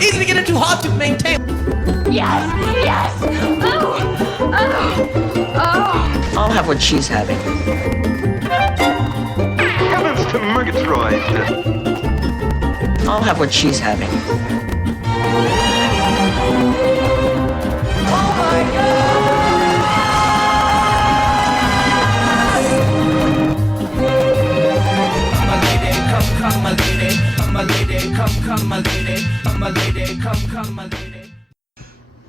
Easy to get into, hard to maintain. Yes, yes. Oh, oh, oh. I'll have what she's having. Heavens to Murgatroyd! I'll have what she's having. Oh my God! My lady, come, my lady. My lady, come, my lady. My lady, come, my lady.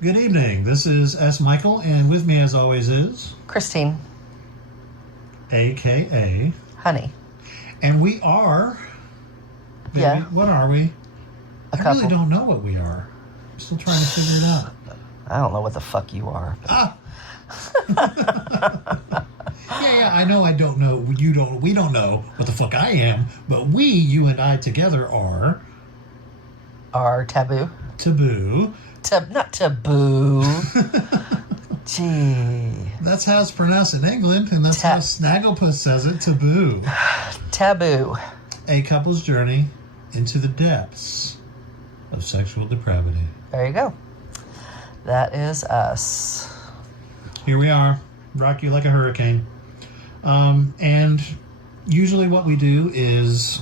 Good evening. This is S. Michael, and with me, as always, is Christine. A.K.A. Hunny. And we are... Baby, Yeah. what are we? A I couple. really don't know what we are. I'm still trying to figure it out. I don't know what the fuck you are. Ah! Yeah, I know I don't know. You don't. We don't know what the fuck I am, but we, you and I together are... Are taboo. Taboo. Not taboo. Gee. That's how it's pronounced in England, and that's how Snagglepuss says it, taboo. Taboo. A couple's journey into the depths of sexual depravity. There you go. That is us. Here we are, rock you like a hurricane. And usually what we do is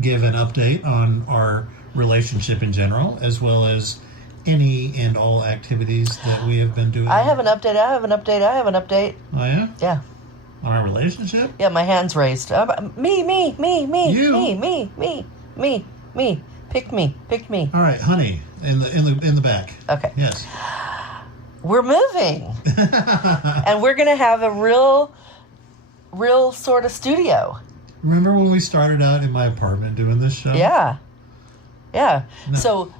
give an update on our relationship in general, as well as any and all activities that we have been doing. I have an update. Oh, yeah? Yeah. On our relationship? Yeah, my hand's raised. Me. You? Me. Pick me. All right, honey, in the back. Okay. Yes. We're moving. And we're going to have a real sort of studio. Remember when we started out in my apartment doing this show? Yeah. No.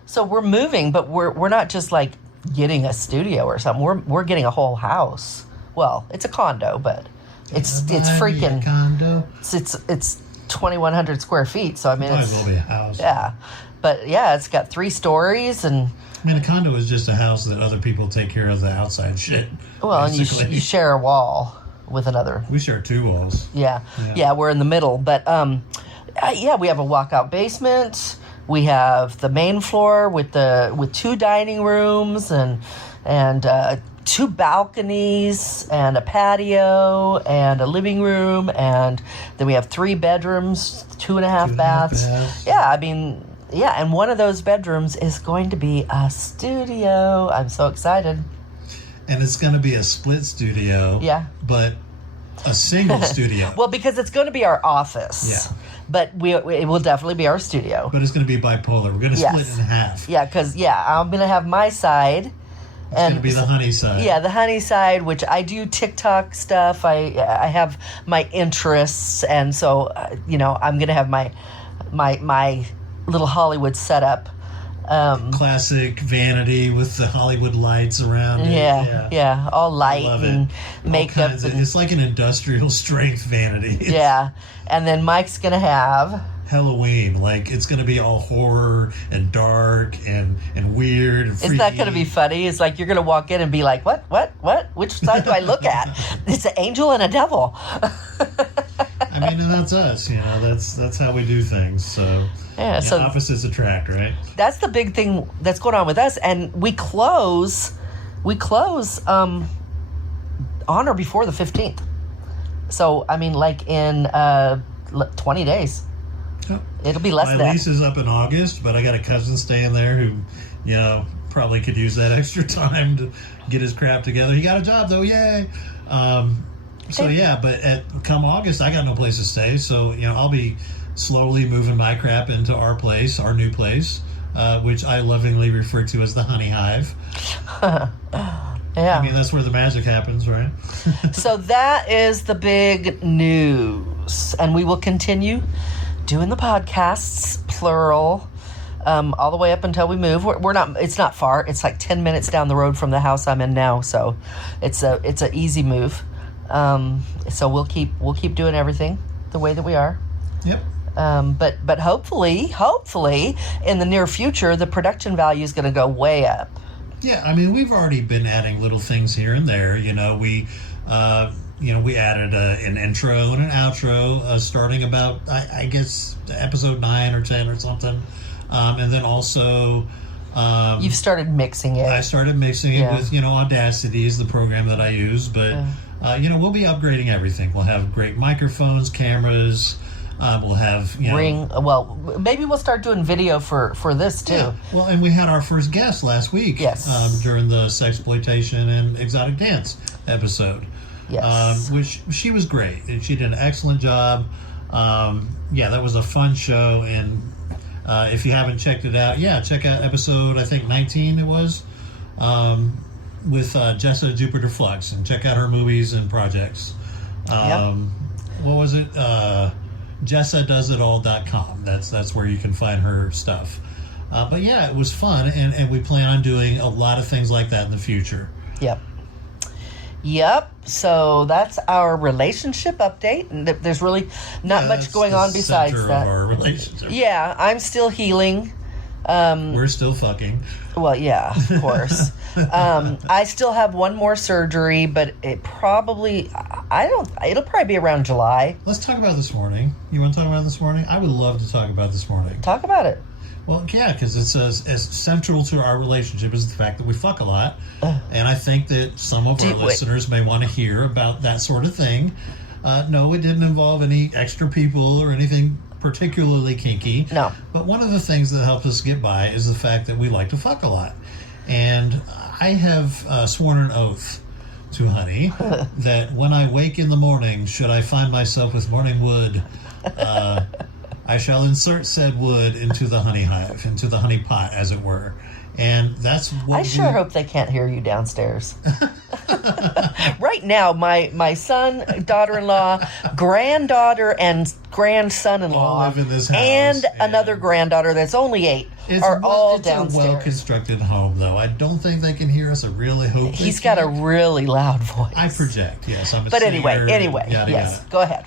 So we're moving, but we're not just like getting a studio or something. We're getting a whole house. Well, it's a condo, but it's freaking condo. It's 2,100 square feet. So I mean, Might it's as well be a house. yeah, but yeah, it's got 3 stories and. I mean, a condo is just a house that other people take care of the outside shit. Well, and basically. you share a wall with another. We share 2 walls. Yeah, we're in the middle. But yeah, we have a walkout basement. We have the main floor with 2 dining rooms and 2 balconies and a patio and a living room, and then we have 3 bedrooms, 2.5 baths. Yeah, I mean. Yeah, and one of those bedrooms is going to be a studio. I'm so excited. And it's going to be a split studio. Yeah. But a single studio. Well, because it's going to be our office. Yeah. But it will definitely be our studio. But it's going to be bipolar. We're going to split it in half. Yeah, because, I'm going to have my side. It's going to be the honey side. Yeah, the honey side, which I do TikTok stuff. I have my interests. And so, I'm going to have my little Hollywood setup. Classic vanity with the Hollywood lights around it. Yeah, all light and makeup. It's like an industrial strength vanity. Yeah, and then Mike's going to have... Halloween. Like, it's going to be all horror and dark and weird and freaky. Isn't that going to be funny? It's like you're going to walk in and be like, what? Which side do I look at? It's an angel and a devil. I mean, and that's us, that's how we do things. So, so opposites attract, right? That's the big thing that's going on with us. And we close on or before the 15th. So, I mean, like in 20 days. Oh. It'll be less than that. My lease is up in August, but I got a cousin staying there who, probably could use that extra time to get his crap together. He got a job, though. Yay! But come August, I got no place to stay. So, I'll be slowly moving my crap into our place, our new place, which I lovingly refer to as the Honey Hive. Yeah. I mean, that's where the magic happens, right? So that is the big news. And we will continue doing the podcasts, plural, all the way up until we move. It's not far. It's like 10 minutes down the road from the house I'm in now. So it's an easy move. So we'll keep doing everything the way that we are. Yep. But hopefully in the near future, the production value is going to go way up. Yeah, I mean, we've already been adding little things here and there. We added an intro and an outro starting about, I guess, episode 9 or 10 or something. And then also You've started mixing it. I started mixing it Yeah. with, Audacity is the program that I use, but, we'll be upgrading everything. We'll have great microphones, cameras, we'll have, Well, maybe we'll start doing video for this, too. Yeah. Well, and we had our first guest last week. Yes. During the Sexploitation and Exotic Dance episode. Yes. Which she was great. And she did an excellent job. That was a fun show. And if you haven't checked it out, check out episode, I think 19 it was, with Jessa Jupiter Flux. And check out her movies and projects. What was it? JessaDoesItAll.com. That's where you can find her stuff. But it was fun, and we plan on doing a lot of things like that in the future. Yep. So that's our relationship update, and there's really not much going on besides center that. Of our relationship. Yeah, I'm still healing. We're still fucking. Well, yeah, of course. I still have one more surgery, but it'll probably be around July. Let's talk about this morning. You want to talk about this morning? I would love to talk about this morning. Talk about it. Well, yeah, because it's as central to our relationship is the fact that we fuck a lot. And I think that some of our listeners may want to hear about that sort of thing. No, it didn't involve any extra people or anything particularly kinky. No. But one of the things that helps us get by is the fact that we like to fuck a lot. And I have sworn an oath to Hunny that when I wake in the morning, should I find myself with morning wood, I shall insert said wood into the honey hive, into the honey pot, as it were. And that's what I sure hope they can't hear you downstairs. Right now, my son, daughter-in-law, granddaughter, and grandson-in-law all live in this house, and another granddaughter that's only 8 are all downstairs. It's a well-constructed home, though. I don't think they can hear us. I really hope He's got a really loud voice. I project, yes. I'm a But singer, anyway, yada, yes, yada. go ahead.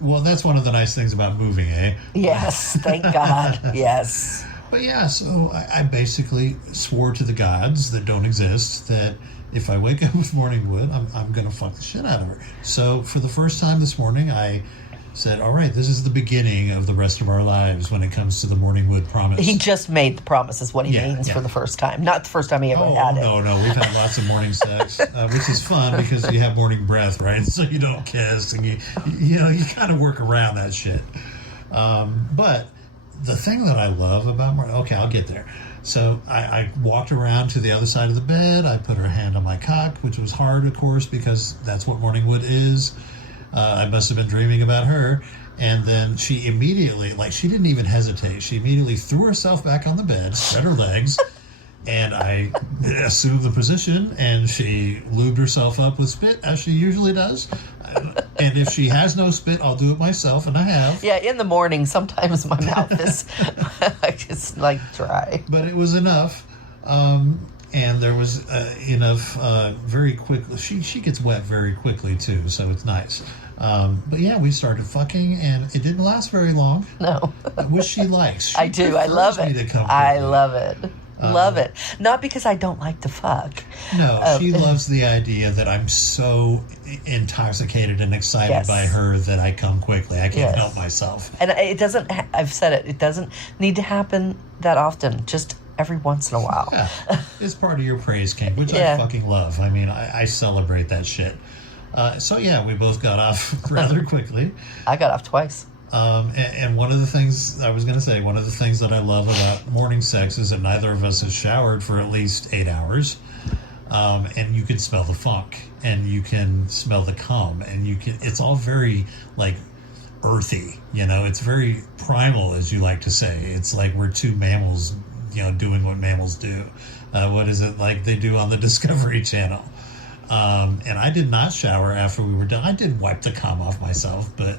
Well, that's one of the nice things about moving, eh? Yes, thank God, yes. But yeah, so I basically swore to the gods that don't exist that if I wake up with morning wood, I'm going to fuck the shit out of her. So for the first time this morning, I said, all right, this is the beginning of the rest of our lives when it comes to the morning wood promise. He just made the promise is what he means for the first time. Not the first time he ever had it. No, we've had lots of morning sex, which is fun because you have morning breath, right? So you don't kiss and you kind of work around that shit. But the thing that I love about morning, okay, I'll get there. So I walked around to the other side of the bed. I put her hand on my cock, which was hard, of course, because that's what morning wood is. I must have been dreaming about her. And then she immediately, she didn't even hesitate. She immediately threw herself back on the bed, spread her legs, and I assumed the position, and she lubed herself up with spit, as she usually does. And if she has no spit, I'll do it myself, and I have. Yeah, in the morning, sometimes my mouth is it's dry. But it was enough. And there was enough very quickly. She gets wet very quickly, too, so it's nice. But yeah, we started fucking, and it didn't last very long. No. Which she likes. I do. I love it. I love it. Love it. Not because I don't like to fuck. No, she loves the idea that I'm so intoxicated and excited by her that I come quickly. I can't help myself. And it doesn't, I've said it doesn't need to happen that often. Just every once in a while. Yeah. It's part of your praise kink, which I fucking love. I mean, I celebrate that shit. So yeah, we both got off rather quickly. I got off twice. And one of the things I was going to say, one of the things that I love about morning sex is that neither of us has showered for at least 8 hours. And you can smell the funk, and you can smell the cum, and it's all very earthy, it's very primal, as you like to say. It's like we're two mammals, doing what mammals do. What is it like they do on the Discovery Channel? And I did not shower after we were done. I did wipe the cum off myself, but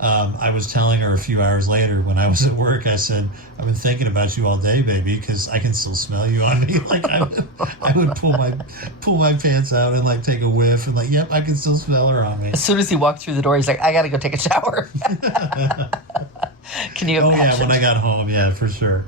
I was telling her a few hours later when I was at work, I said, I've been thinking about you all day, baby, because I can still smell you on me. I would pull my pants out and take a whiff and yep, I can still smell her on me. As soon as he walked through the door, he's like, I got to go take a shower. Can you imagine? Oh yeah, when I got home, yeah, for sure.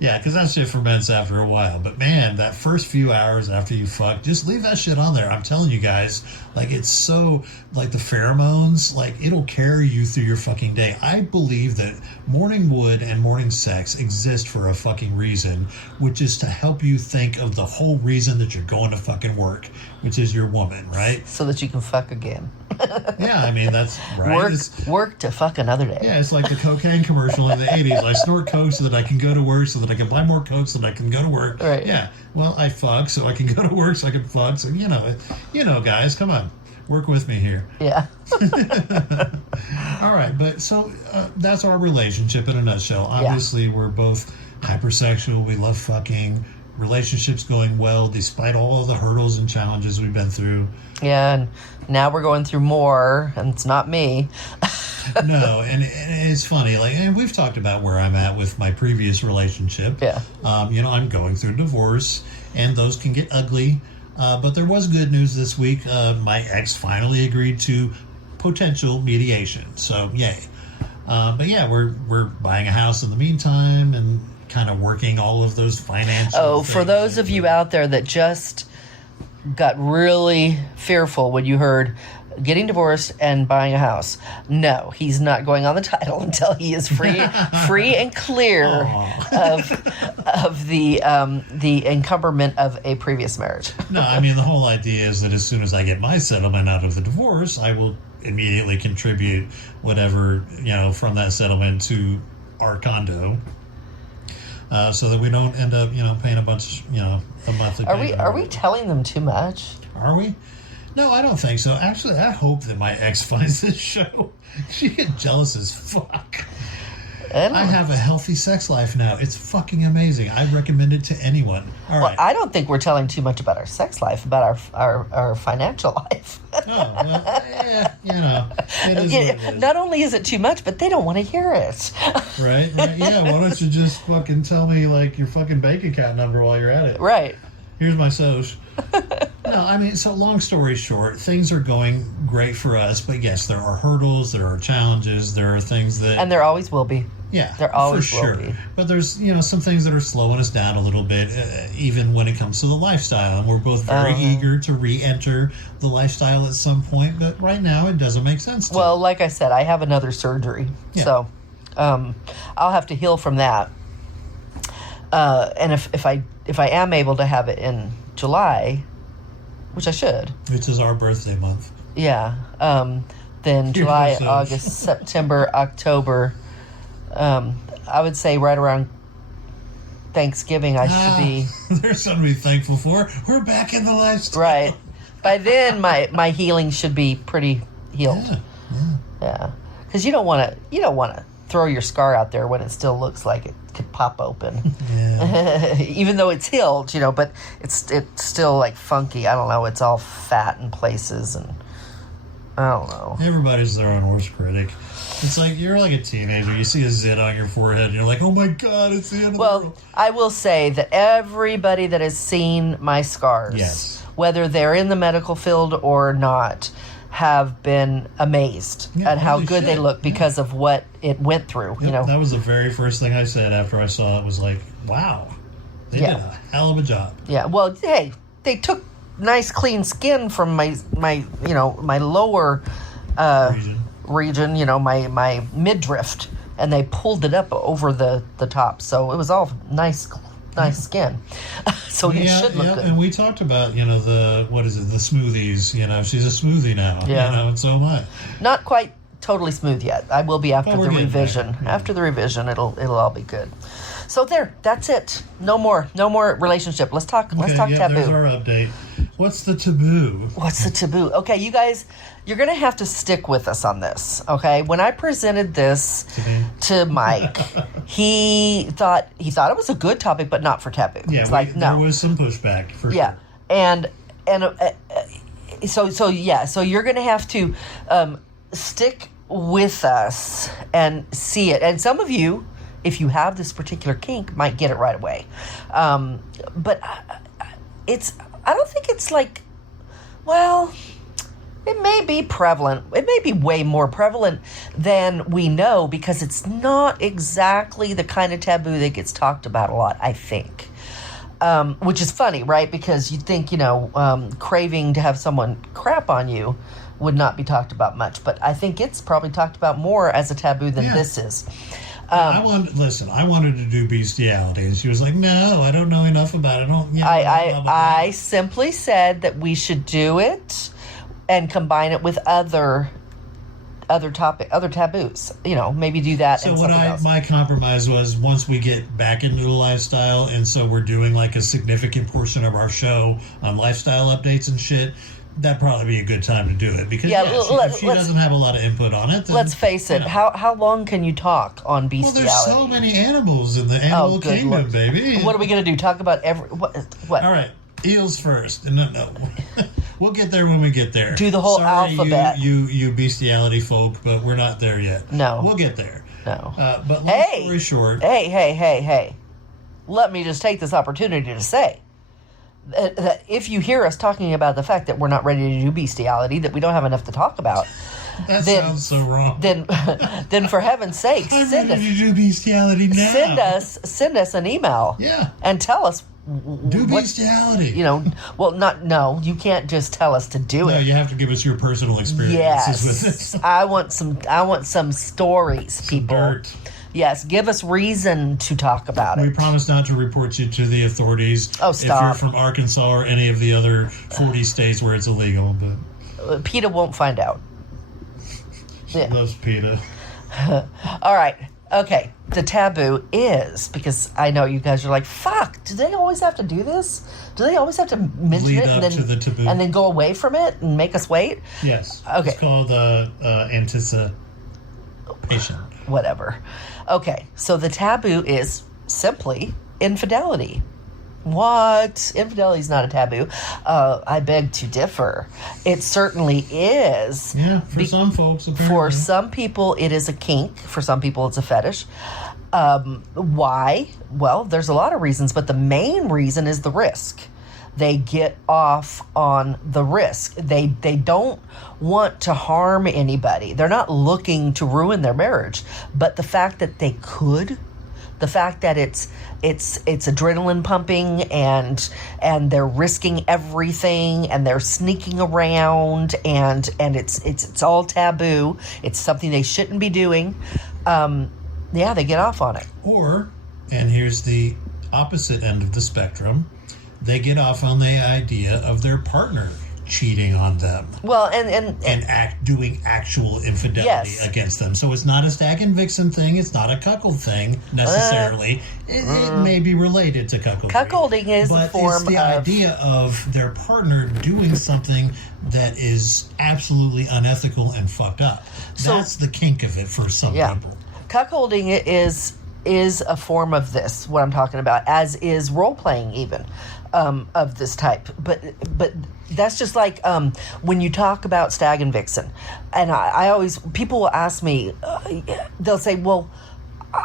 Yeah, because that shit ferments after a while. But man, that first few hours after you fuck, just leave that shit on there. I'm telling you guys, like, it's so, like, the pheromones, like, it'll carry you through your fucking day. I believe that morning wood and morning sex exist for a fucking reason, which is to help you think of the whole reason that you're going to fucking work, which is your woman, right? So that you can fuck again. Yeah, I mean, that's right. Work to fuck another day. Yeah, it's like the cocaine commercial in the 80s. I snort coke so that I can go to work, so that I can buy more coke so that I can go to work. Right. Yeah. Well, I fuck so I can go to work so I can fuck. So, you know, guys, come on. Work with me here. Yeah. All right. But so that's our relationship in a nutshell. Obviously, we're both hypersexual. We love fucking. Relationships going well despite all of the hurdles and challenges we've been through. Yeah, and now we're going through more, and it's not me. No, and it's funny, like, and we've talked about where I'm at with my previous relationship. Yeah. I'm going through divorce, and those can get ugly. But there was good news this week. My ex finally agreed to potential mediation, so yay. But yeah, we're buying a house in the meantime, and kind of working all of those financial things. For those of you out there that just got really fearful when you heard getting divorced and buying a house, no, he's not going on the title until he is free and clear of the encumberment of a previous marriage. No, I mean, the whole idea is that as soon as I get my settlement out of the divorce, I will immediately contribute whatever, from that settlement to our condo. So that we don't end up, paying a bunch, a monthly payment. Are we telling them too much? Are we? No, I don't think so. Actually, I hope that my ex finds this show. She gets jealous as fuck. I have a healthy sex life now. It's fucking amazing. I recommend it to anyone. All right. I don't think we're telling too much about our sex life, about our financial life. Oh, well, it is what it is. Not only is it too much, but they don't want to hear it. Right? Yeah, why don't you just fucking tell me, like, your fucking bank account number while you're at it? Right. Here's my soch. No, I mean, so long story short, things are going great for us, but yes, there are hurdles, there are challenges, there are things that... And there always will be. Yeah, there always for sure. will be. But there's, some things that are slowing us down a little bit, even when it comes to the lifestyle. And we're both very eager to re-enter the lifestyle at some point, but right now it doesn't make sense to. Well, like I said, I have another surgery, so I'll have to heal from that. And if I am able to have it in July, which I should, which is our birthday month. Yeah. Then July, August, September, October. I would say right around Thanksgiving I should be. There's something to be thankful for. We're back in the lifestyle. Right. By then my healing should be pretty healed. Yeah. Because you don't want to throw your scar out there when it still looks like it could pop open. Yeah. Even though it's healed, but it's still like funky. I don't know. It's all fat in places, and I don't know. Everybody's their own worst critic. It's like you're like a teenager. You see a zit on your forehead, and you're like, "Oh my God, it's the end of the world." Well, I will say that everybody that has seen my scars, whether they're in the medical field or not, have been amazed at how good they look because of what it went through. That was the very first thing I said after I saw it. Was like, "Wow, they did a hell of a job." Yeah. Well, hey, they took nice clean skin from my lower region, my midriff, and they pulled it up over the top, so it was all nice skin. So it should look good. And we talked about the smoothies. She's a smoothie now. And so am I. Not quite totally smooth yet. I will be after the revision. After the revision, it'll all be good. So that's it. No more relationship. Let's talk taboo. There's our update. What's the taboo? Okay, you guys, you're going to have to stick with us on this, okay? When I presented this to Mike, he thought it was a good topic, but not for taboo. Yeah, there was some pushback for sure. Yeah, and so you're going to have to stick with us and see it. And some of you, if you have this particular kink, might get it right away. But I don't think it's like, well, It may be prevalent. It may be way more prevalent than we know because it's not exactly the kind of taboo that gets talked about a lot, I think. Which is funny, right? Because you'd think, craving to have someone crap on you would not be talked about much. But I think it's probably talked about more as a taboo than this is. I wanted to do bestiality, and she was like, "No, I don't know enough about it. I simply said that we should do it and combine it with other taboos. Maybe do that. So and something else. my compromise was once we get back into the lifestyle, and so we're doing like a significant portion of our show on lifestyle updates and shit. That'd probably be a good time to do it because if she doesn't have a lot of input on it, then, let's face it. How long can you talk on well, bestiality? there's so many animals in the animal kingdom, Lord. baby. What are we going to do? Talk about what? All right, eels first. No. We'll get there when we get there. Do the whole alphabet. You bestiality folk, but we're not there yet. No. We'll get there. No. But long story short. Hey. Let me just take this opportunity to say that if you hear us talking about the fact that we're not ready to do bestiality, that we don't have enough to talk about. That sounds so wrong. Then for heaven's sake, I'm ready to do bestiality now. Send us an email. Yeah. And tell us. Do bestiality. You can't just tell us to do it. No, you have to give us your personal experiences with it. I want some stories, people. Dirt. Yes, give us reason to talk about it. We promise not to report you to the authorities. Oh, stop. If you're from Arkansas or any of the other 40 states where it's illegal, but PETA won't find out. She loves PETA. All right. Okay. The taboo is, because I know you guys are like, fuck, do they always have to do this? Do they always have to mention Lead it up to the taboo. and then go away from it and make us wait? Yes. Okay. It's called anticipation. Whatever. Okay. So the taboo is simply infidelity. What? Infidelity is not a taboo. I beg to differ. It certainly is. Yeah, for some folks, apparently. For some people, it is a kink. For some people, it's a fetish. Why? Well, there's a lot of reasons, but the main reason is the risk. They get off on the risk. They don't want to harm anybody. They're not looking to ruin their marriage. But the fact that they could, the fact that it's adrenaline pumping and they're risking everything and they're sneaking around and it's all taboo. It's something they shouldn't be doing. They get off on it. Or, and here's the opposite end of the spectrum, they get off on the idea of their partner cheating on them. Well, doing actual infidelity against them. So it's not a stag and vixen thing. It's not a cuckold thing necessarily. It may be related to cuckoldry. Cuckolding is a form of... But it's the idea of their partner doing something that is absolutely unethical and fucked up. That's the kink of it for some people. Cuckolding is a form of this, what I'm talking about, as is role-playing even. Of this type, but that's just like when you talk about stag and vixen, and I always, people will ask me, they'll say, well,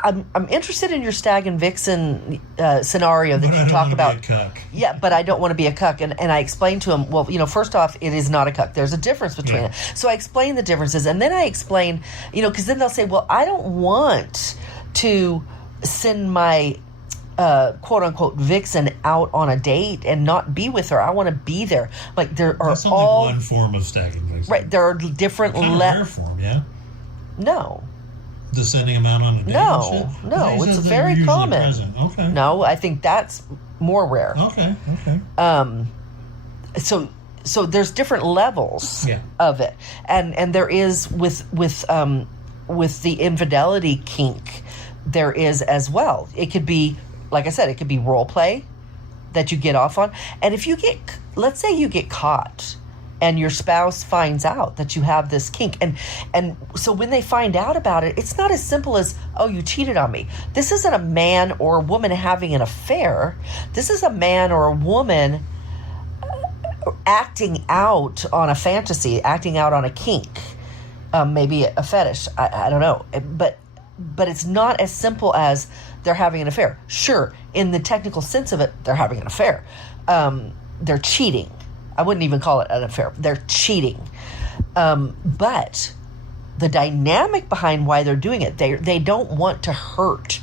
I'm interested in your stag and vixen scenario that you talk about. Be a cuck. Yeah, but I don't want to be a cuck, and I explain to them, well, first off, it is not a cuck. There's a difference between it. So I explain the differences, and then I explain, because then they'll say, well, I don't want to send my quote unquote vixen out on a date and not be with her. I want to be there. Like there are That's only one form of stag and vixen. Right. There are different rare form, yeah. No. The sending them out on a date. No, it's very common. Present. Okay. No, I think that's more rare. Okay. So there's different levels of it, and there is with the infidelity kink, there is as well. It could be, like I said, it could be role play that you get off on. And if let's say you get caught and your spouse finds out that you have this kink. And so when they find out about it, it's not as simple as, oh, you cheated on me. This isn't a man or a woman having an affair. This is a man or a woman acting out on a fantasy, acting out on a kink, maybe a fetish. I don't know. But it's not as simple as they're having an affair. Sure, in the technical sense of it, they're having an affair. They're cheating. I wouldn't even call it an affair. They're cheating. But the dynamic behind why they're doing it, they don't want to hurt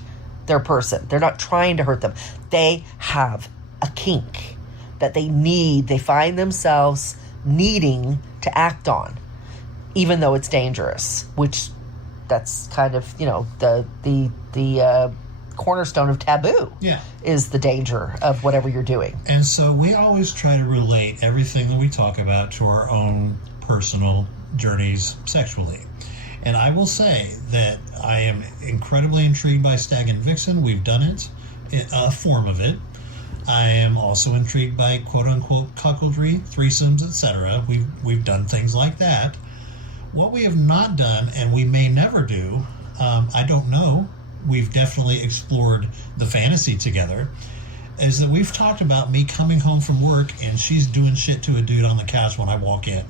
their person. They're not trying to hurt them. They have a kink that they find themselves needing to act on, even though it's dangerous, which that's kind of, the cornerstone of Taboo. Yeah. Is the danger of whatever you're doing. And so we always try to relate everything that we talk about to our own personal journeys sexually. And I will say that I am incredibly intrigued by Stag and Vixen. We've done it, a form of it. I am also intrigued by quote-unquote cuckoldry, threesomes, etc. We've done things like that. What we have not done, and we may never do, I don't know, we've definitely explored the fantasy together, is that we've talked about me coming home from work and she's doing shit to a dude on the couch when I walk in.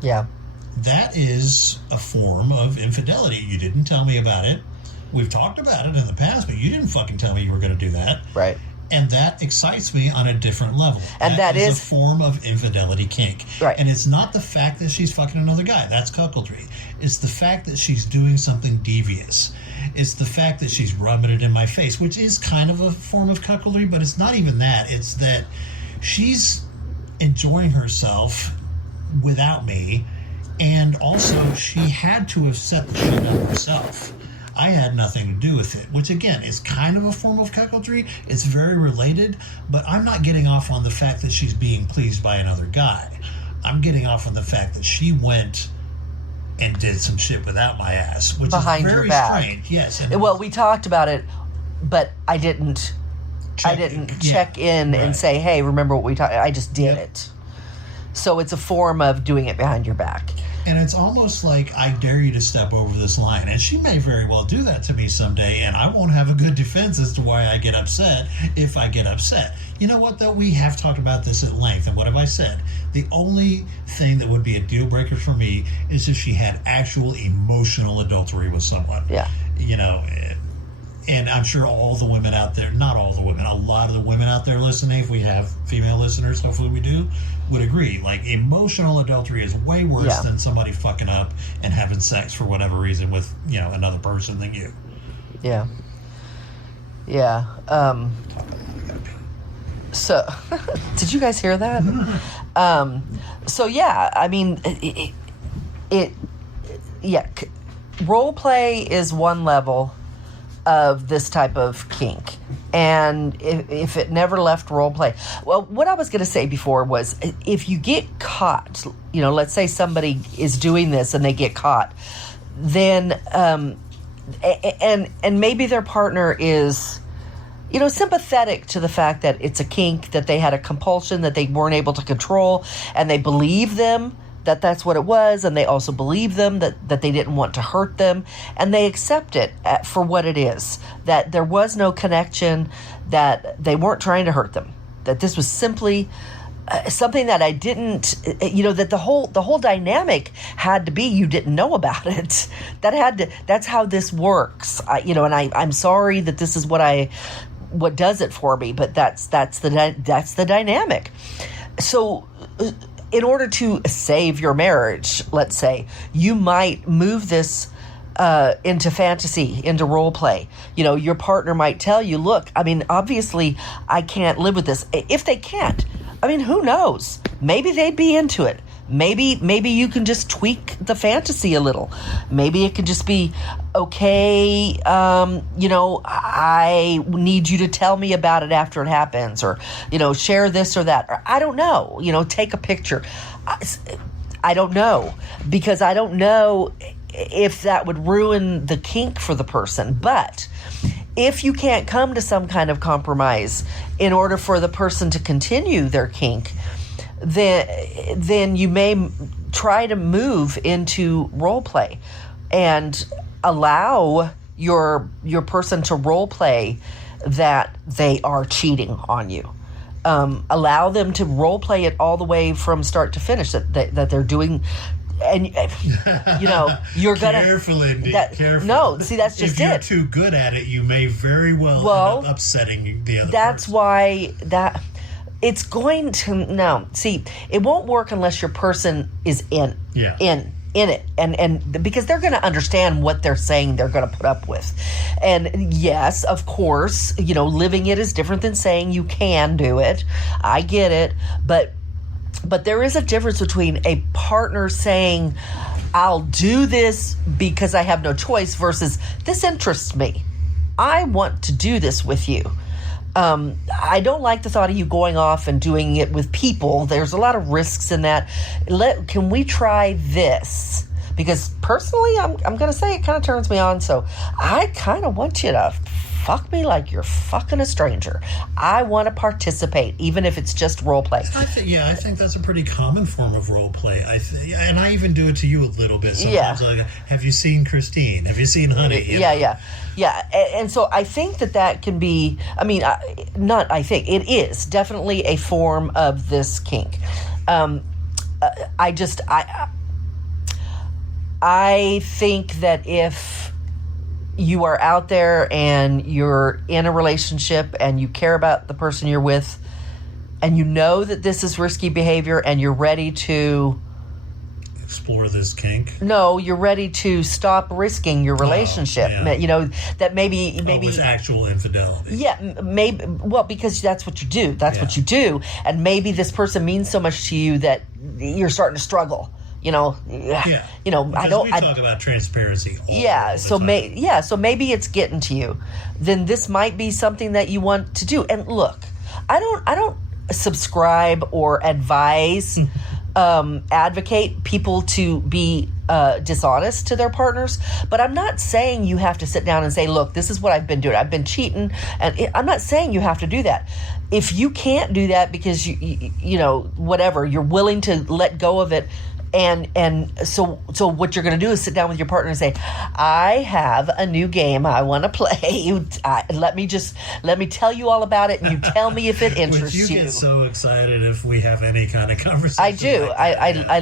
Yeah. That is a form of infidelity. You didn't tell me about it. We've talked about it in the past, but you didn't fucking tell me you were going to do that. Right. And that excites me on a different level. And that is a form of infidelity kink. Right. And it's not the fact that she's fucking another guy. That's cuckoldry. It's the fact that she's doing something devious. It's the fact that she's rubbing it in my face, which is kind of a form of cuckoldry, but it's not even that. It's that she's enjoying herself without me, and also she had to have set the shit up herself. I had nothing to do with it, which again is kind of a form of cuckoldry. It's very related, but I'm not getting off on the fact that she's being pleased by another guy. I'm getting off on the fact that she went and did some shit without my ass, which behind is very your back. strange. Yes. And Well, we talked about it, but I didn't check in Right. and say, hey, remember what we talked. I just did Yep. it. So it's a form of doing it behind your back. And it's almost like I dare you to step over this line. And she may very well do that to me someday, and I won't have a good defense as to why I get upset if I get upset. You know what, though? We have talked about this at length, and what have I said? The only thing that would be a deal breaker for me is if she had actual emotional adultery with someone. Yeah. You know, and I'm sure all the women out there, not all the women, a lot of the women out there listening, if we have female listeners, hopefully we do, would agree. Like, emotional adultery is way worse than somebody fucking up and having sex for whatever reason with, another person than you. Yeah. Yeah. So, did you guys hear that? So, yeah, I mean, role play is one level of this type of kink. And if it never left role play, well, what I was going to say before was, if you get caught, let's say somebody is doing this and they get caught, then and maybe their partner is sympathetic to the fact that it's a kink, that they had a compulsion that they weren't able to control, and they believe them that that's what it was, and they also believe them that they didn't want to hurt them, and they accept it for what it is, that there was no connection, that they weren't trying to hurt them, that this was simply something that I didn't, that the whole dynamic had to be, you didn't know about it. That's how this works. And I'm sorry that this is what does it for me, but that's the dynamic. So, in order to save your marriage, let's say, you might move this into fantasy, into role play. Your partner might tell you, look, I mean, obviously I can't live with this. If they can't, I mean, who knows? Maybe they'd be into it. Maybe you can just tweak the fantasy a little. Maybe it could just be, okay, I need you to tell me about it after it happens, or, share this or that. Or, I don't know, take a picture. I don't know, because I don't know if that would ruin the kink for the person. But if you can't come to some kind of compromise in order for the person to continue their kink, then you may try to move into role play and allow your person to role play that they are cheating on you. Allow them to role play it all the way from start to finish, that they're doing. And you're gonna careful. No, see, that's just if you're it. too good at it, you may very well end up upsetting the other. That's person. why it's going to no. See, it won't work unless your person is in it, and because they're going to understand what they're saying they're going to put up with. And yes, of course, living it is different than saying you can do it. I get it, but there is a difference between a partner saying, I'll do this because I have no choice, versus this interests me. I want to do this with you. I don't like the thought of you going off and doing it with people. There's a lot of risks in that. Can we try this? Because personally, I'm going to say it kind of turns me on. So I kind of want you to fuck me like you're fucking a stranger. I want to participate, even if it's just role play. I think that's a pretty common form of role play. And I even do it to you a little bit sometimes. Yeah. Like, have you seen Christine? Have you seen Hunny? Yeah. And so I think that can be, it is definitely a form of this kink. I think that if you are out there and you're in a relationship and you care about the person you're with and you know that this is risky behavior and you're ready to explore this kink. No, you're ready to stop risking your relationship. That maybe with actual infidelity. Yeah, maybe. Well, because that's what you do. What you do, and maybe this person means so much to you that you're starting to struggle. I don't. We talk about transparency. So maybe it's getting to you. Then this might be something that you want to do. And look, I don't subscribe or advise, advocate people to be dishonest to their partners. But I'm not saying you have to sit down and say, look, this is what I've been doing. I've been cheating, and I'm not saying you have to do that. If you can't do that because you whatever, you're willing to let go of it. And so what you're going to do is sit down with your partner and say, I have a new game I want to play. Let me tell you all about it, and you tell me if it interests you. You get so excited if we have any kind of conversation. I do. I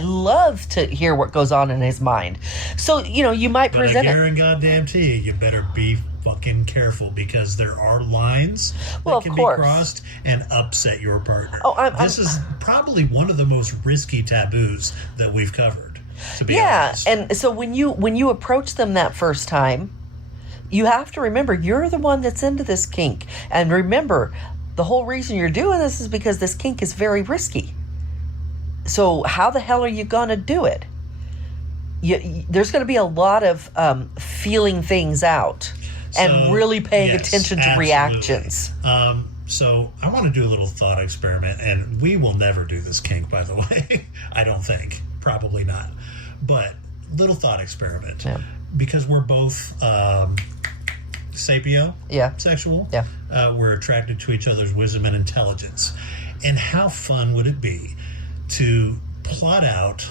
love to hear what goes on in his mind. So you might present it. But I guarantee you better be fucking careful, because there are lines that can be crossed and upset your partner. This is probably one of the most risky taboos that we've covered, to be honest. And so when you approach them that first time, you have to remember you're the one that's into this kink. And remember, the whole reason you're doing this is because this kink is very risky. So how the hell are you going to do it? There's going to be a lot of feeling things out. And really paying attention to reactions. So I want to do a little thought experiment, and we will never do this kink, by the way. I don't think. Probably not. But little thought experiment. Yeah. Because we're both sapiosexual. Yeah. We're attracted to each other's wisdom and intelligence. And how fun would it be to plot out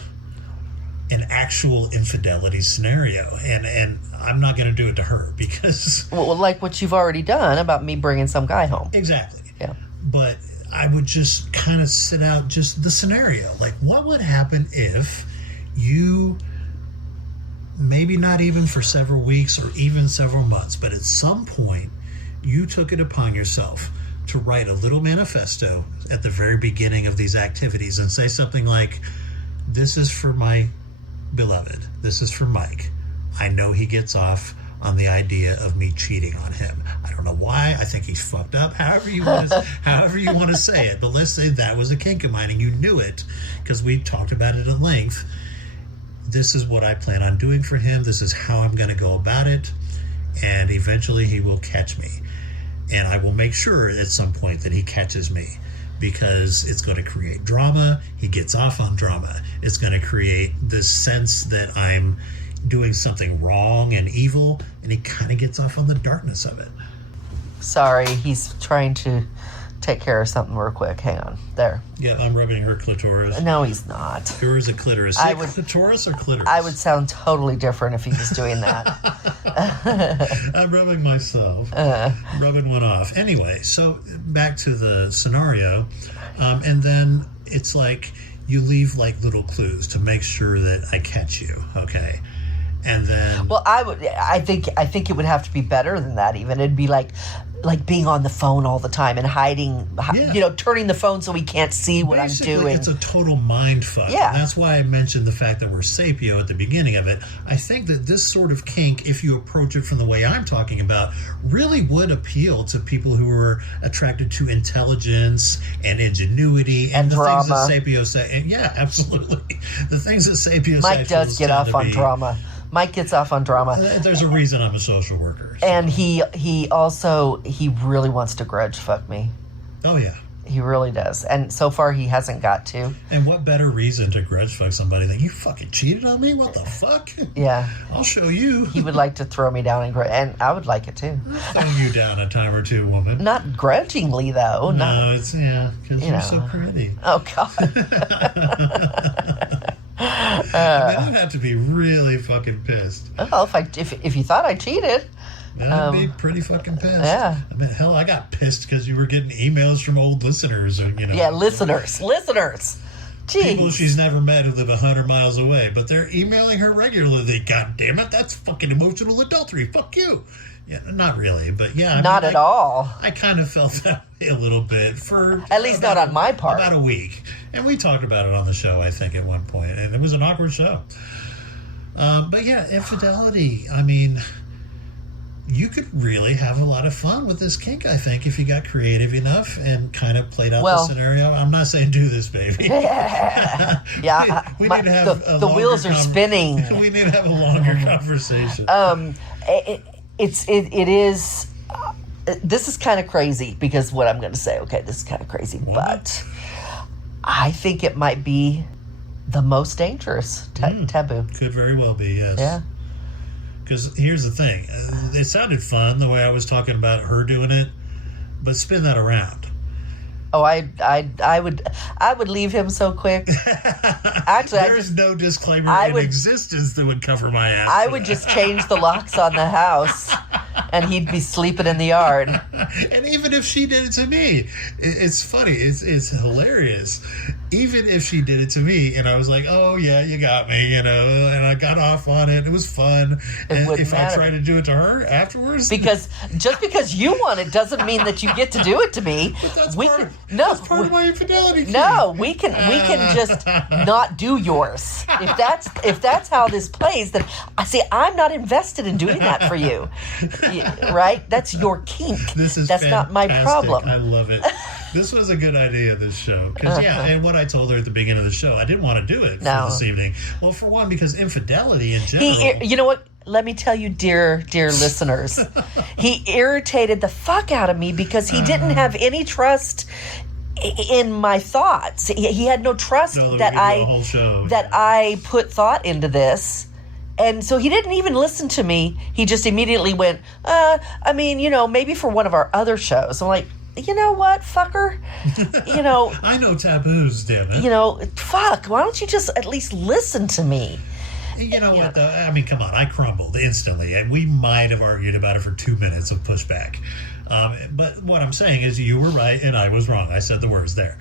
an actual infidelity scenario? And I'm not going to do it to her, because like what you've already done about me bringing some guy home. Exactly. Yeah. But I would just kind of sit out just the scenario. Like, what would happen if you, maybe not even for several weeks or even several months, but at some point you took it upon yourself to write a little manifesto at the very beginning of these activities and say something like, this is for my beloved. This is for Mike. I know he gets off on the idea of me cheating on him. I don't know why. I think he's fucked up. However you want to say it. But let's say that was a kink of mine and you knew it because we talked about it at length. This is what I plan on doing for him. This is how I'm going to go about it. And eventually he will catch me. And I will make sure at some point that he catches me, because it's going to create drama. He gets off on drama. It's going to create this sense that I'm doing something wrong and evil, and he kind of gets off on the darkness of it. Sorry, he's trying to take care of something real quick. Hang on. There. Yeah, I'm rubbing her clitoris. No, he's not. Yours is a clitoris. Clitoris or clitoris? I would sound totally different if he was doing that. I'm rubbing myself. Rubbing one off. Anyway, so back to the scenario. And then it's like you leave like little clues to make sure that I catch you, okay? And then... Well, I think it would have to be better than that even. It'd be like, like being on the phone all the time and hiding, turning the phone so he can't see what Basically, I'm doing. it's a total mind fuck. Yeah. And that's why I mentioned the fact that we're sapio at the beginning of it. I think that this sort of kink, if you approach it from the way I'm talking about, really would appeal to people who are attracted to intelligence and ingenuity And the drama. things that sapio say. And yeah, absolutely. The things that sapio Mike does get off on drama. Mike gets off on drama. There's a reason I'm a social worker. So. And he really wants to grudge fuck me. Oh, yeah. He really does. And so far he hasn't got to. And what better reason to grudge fuck somebody than you fucking cheated on me? What the fuck? Yeah. I'll show you. He would like to throw me down and I would like it too. Throw you down a time or two, woman. Not grudgingly though. No, it's because you're so pretty. Oh God. I'd have to be really fucking pissed. Well, if you thought I cheated, I'd be pretty fucking pissed. Yeah. I mean, hell, I got pissed because you were getting emails from old listeners, and Yeah, listeners. people Jeez. she's never met who live 100 miles away, but they're emailing her regularly. God damn it, that's fucking emotional adultery. Fuck you. Yeah, not really, but yeah. Not at all. I kind of felt that way a little bit for At least not on my part. About a week, and we talked about it on the show, I think, at one point, and it was an awkward show. But yeah, infidelity. I mean, you could really have a lot of fun with this kink, I think, if you got creative enough and kind of played out the scenario. I'm not saying do this, baby. Yeah, we need to have the wheels are spinning. We need to have a longer conversation. It is. This is kind of crazy because what I'm going to say. Okay, this is kind of crazy, but I think it might be the most dangerous taboo. Could very well be, yes. Yeah. Because here's the thing. It sounded fun the way I was talking about her doing it, but spin that around. Oh, I would leave him so quick. Actually, there's no disclaimer in existence that would cover my ass. I would just change the locks on the house, and he'd be sleeping in the yard. And even if she did it to me, it's funny. It's hilarious. Even if she did it to me, and I was like, "Oh yeah, you got me," and I got off on it. It was fun. And if I tried to do it to her afterwards, because just because you want it doesn't mean that you get to do it to me. That's part of my infidelity. No, we can just not do yours. If that's how this plays, then I see I'm not invested in doing that for you. Right? That's your kink. That's fantastic. Not my problem. I love it. This was a good idea, this show. Because, and what I told her at the beginning of the show, I didn't want to do it for this evening. Well, for one, because infidelity in general... you know what? Let me tell you, dear listeners, he irritated the fuck out of me because he didn't have any trust in my thoughts. He had no trust that I put thought into this. And so he didn't even listen to me. He just immediately went, maybe for one of our other shows. I'm like, you know what, fucker? I know taboos, damn it. Fuck, why don't you just at least listen to me? You know what, though? I mean, come on, I crumbled instantly. And we might have argued about it for 2 minutes of pushback. But what I'm saying is you were right and I was wrong. I said the words there.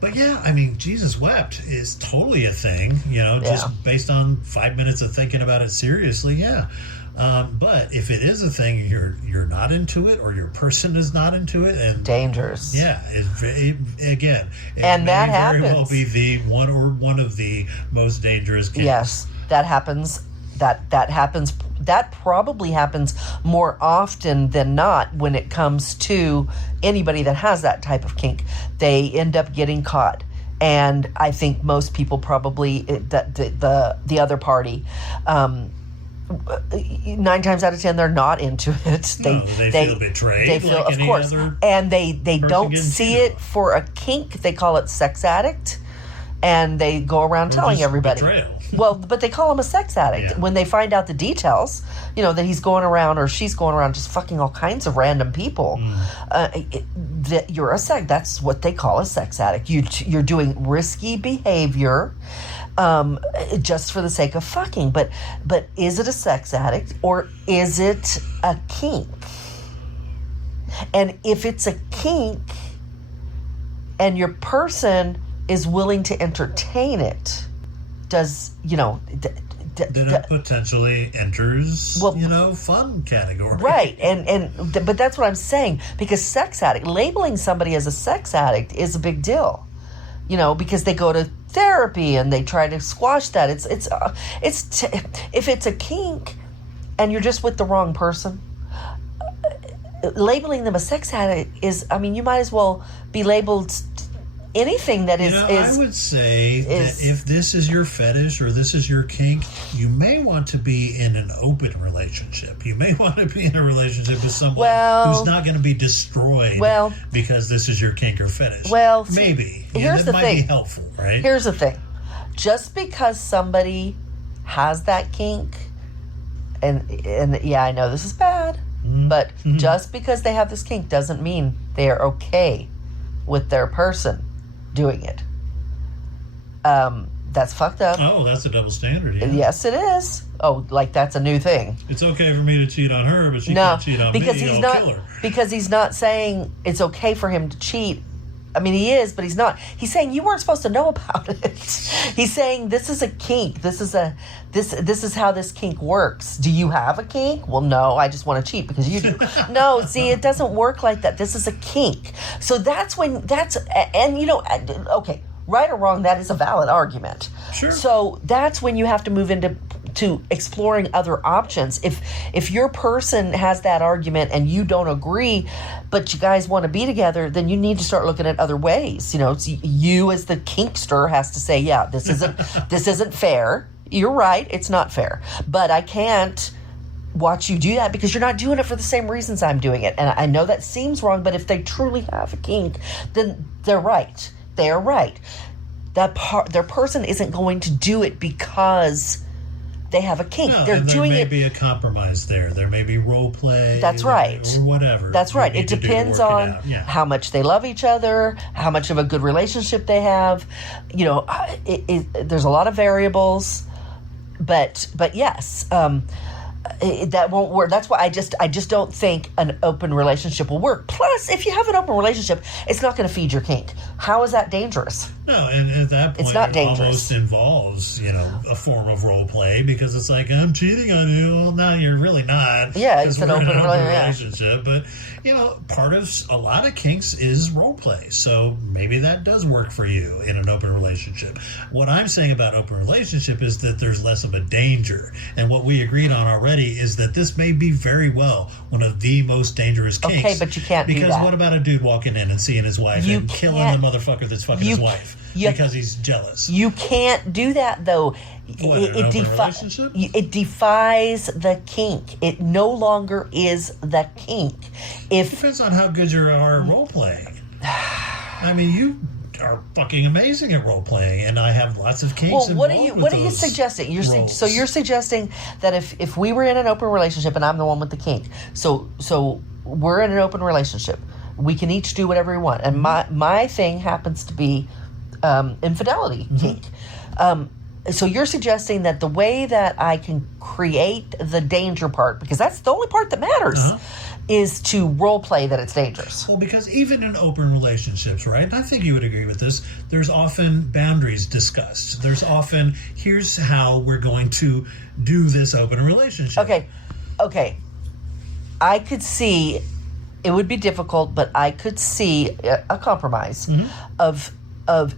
But yeah, I mean, Jesus Wept is totally a thing, just based on 5 minutes of thinking about it seriously, yeah. But if it is a thing, you're not into it, or your person is not into it, and dangerous. Yeah, it and that happens. Very well be the one of the most dangerous kinks. Yes, that happens. That happens. That probably happens more often than not when it comes to anybody that has that type of kink. They end up getting caught. And I think most people probably the other party. 9 times out of 10, they're not into it. They feel betrayed. They feel, like of course, and they don't see it for a kink. They call it sex addict, and they go around telling everybody. Betrayal. Well, but they call him a sex addict when they find out the details. That he's going around or she's going around just fucking all kinds of random people. That you're a sex. That's what they call a sex addict. You're doing risky behavior. Just for the sake of fucking, but is it a sex addict or is it a kink? And if it's a kink and your person is willing to entertain it, does then it potentially enters, fun category. Right, but that's what I'm saying, because sex addict, labeling somebody as a sex addict is a big deal, because they go to therapy and they try to squash that. If it's a kink and you're just with the wrong person, labeling them a sex addict is, you might as well be labeled anything that is. I would say that if this is your fetish or this is your kink, you may want to be in an open relationship. You may want to be in a relationship with someone who's not going to be destroyed because this is your kink or fetish. Well, maybe. Here's the thing. Might be helpful, right? Here's the thing. Just because somebody has that kink, and yeah, I know this is bad, but just because they have this kink doesn't mean they are okay with their person doing it. That's fucked up. Oh, that's a double standard. Yeah. Yes, it is. Oh, like that's a new thing. It's okay for me to cheat on her, but she can't cheat on because me. He's I'll not, kill her. Because he's not saying it's okay for him to cheat. He is, but he's not. He's saying you weren't supposed to know about it. He's saying this is a kink. This is how this kink works. Do you have a kink? Well, no, I just want to cheat because you do. No, see, it doesn't work like that. This is a kink. So okay, right or wrong, that is a valid argument. Sure. So that's when you have to move into exploring other options. If your person has that argument and you don't agree, but you guys want to be together, then you need to start looking at other ways. You as the kinkster has to say, yeah, this isn't fair. You're right, it's not fair. But I can't watch you do that because you're not doing it for the same reasons I'm doing it. And I know that seems wrong, but if they truly have a kink, then they're right. They're right. Their person isn't going to do it because they have a kink. No, They're doing there it. may be a compromise there. There may be role play. That's right. Or whatever. That's right. It depends on how much they love each other, how much of a good relationship they have. There's a lot of variables, but yes, that won't work. That's why I just don't think an open relationship will work. Plus, if you have an open relationship, it's not going to feed your kink. How is that dangerous? No, and at that point, it's not dangerous. Almost involves, a form of role play because it's like, I'm cheating on you. Well, no, you're really not. Yeah, it's an open relationship. But, part of a lot of kinks is role play. So maybe that does work for you in an open relationship. What I'm saying about open relationship is that there's less of a danger. And what we agreed on already is that this may be very well one of the most dangerous kinks. Okay, but you can't do that. Because what about a dude walking in and seeing his wife and killing the motherfucker that's fucking his wife because he's jealous? You can't do that, though. It defies the kink. It no longer is the kink. It depends on how good you are at role playing. You are fucking amazing at role playing, and I have lots of kinks. Well, what are you suggesting? So you're suggesting that if we were in an open relationship and I'm the one with the kink, so we're in an open relationship, we can each do whatever we want, and my thing happens to be infidelity kink. So you're suggesting that the way that I can create the danger part, because that's the only part that matters, is to role play that it's dangerous. Well, because even in open relationships, right, and I think you would agree with this, there's often boundaries discussed. There's often, here's how we're going to do this open relationship. Okay. I could see, it would be difficult, but I could see a compromise of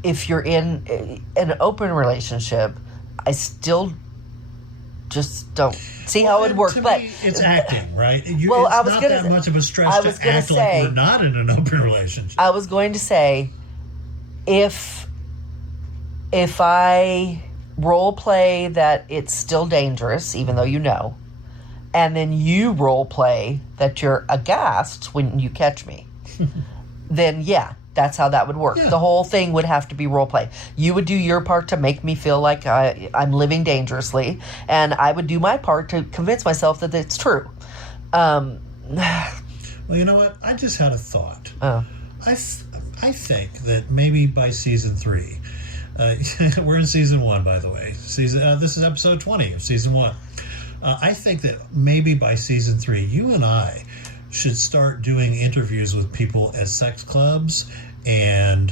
if you're in an open relationship. I still just don't see how it would work. But me, it's acting, right? It's not that much of a stretch to act like we're not in an open relationship. I was going to say, if I role play that it's still dangerous, even though and then you role play that you're aghast when you catch me, then yeah, that's how that would work. Yeah. The whole thing would have to be role play. You would do your part to make me feel like I'm living dangerously, and I would do my part to convince myself that it's true. Well, you know what? I just had a thought. Oh. I think that maybe by season 3, we're in season 1, by the way. This is episode 20 of season 1. I think that maybe by season 3, you and I should start doing interviews with people at sex clubs and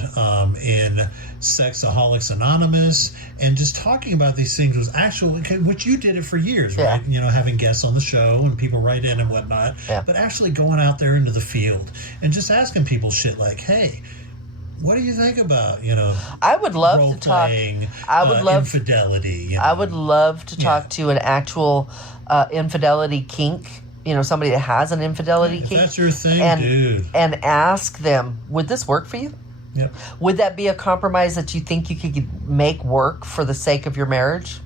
in Sexaholics Anonymous, and just talking about these things was actual, which you did it for years, Yeah. right? You know, having guests on the show and people write in and whatnot, Yeah. but actually going out there into the field and just asking people shit like, hey, what do you think about, you know, I would love to talk. role-playing, I would love infidelity? You know? I would love to talk to an actual infidelity kink. You know, somebody that has an infidelity If kink. that's your thing, and, dude. And ask them, would this work for you? Yep. Would that be a compromise that you think you could make work for the sake of your marriage?